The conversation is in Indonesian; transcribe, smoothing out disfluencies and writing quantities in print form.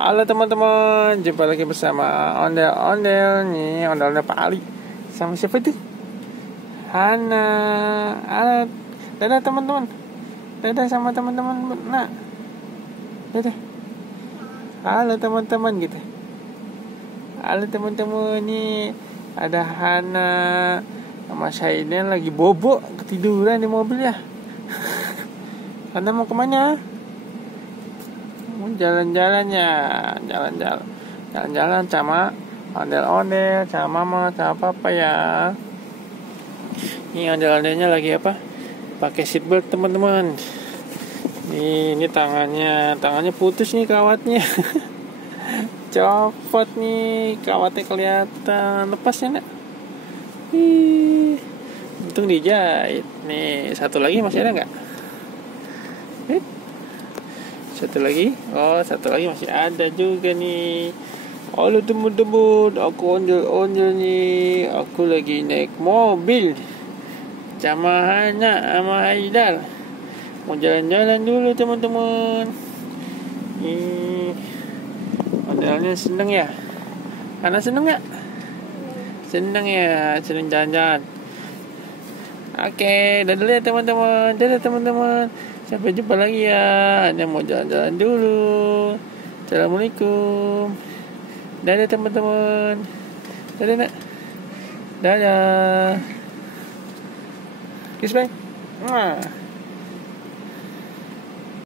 Halo teman-teman, jumpa lagi bersama Ondel-Ondel nih, Ondel-Ondel Pak Ali. Sama siapa itu? Hana. Halo, dadah teman-teman. Dadah sama teman-teman. Nah, dadah. Halo teman-teman gitu. Halo teman-teman, nih ada Hana sama Syaiden lagi bobo ketiduran di mobil ya. Hana mau kemana? Jalan-jalan ya, jalan-jalan sama ondel-ondel, sama mama, sama papa ya. Ini ondel-ondelnya lagi apa? Pakai seatbelt teman-teman. Ini tangannya putus nih kawatnya. Copot nih, kawatnya kelihatan. Lepas ya nak? Untung dijahit. Nih satu lagi masih ada nggak? Satu lagi masih ada juga nih. Halo teman-teman, aku ondel-ondel nih. Aku lagi naik mobil sama Hana sama Haidar. Mau jalan-jalan dulu teman-teman. Ondelnya seneng ya? Hana seneng gak? Seneng ya, seneng jalan-jalan. Oke, dadah ya teman-teman. Dadah teman-teman. Sampai jumpa lagi ya. Hanya mau jalan-jalan dulu. Assalamualaikum. Dadah teman-teman. Dadah nak. Dadah. Kiss bye.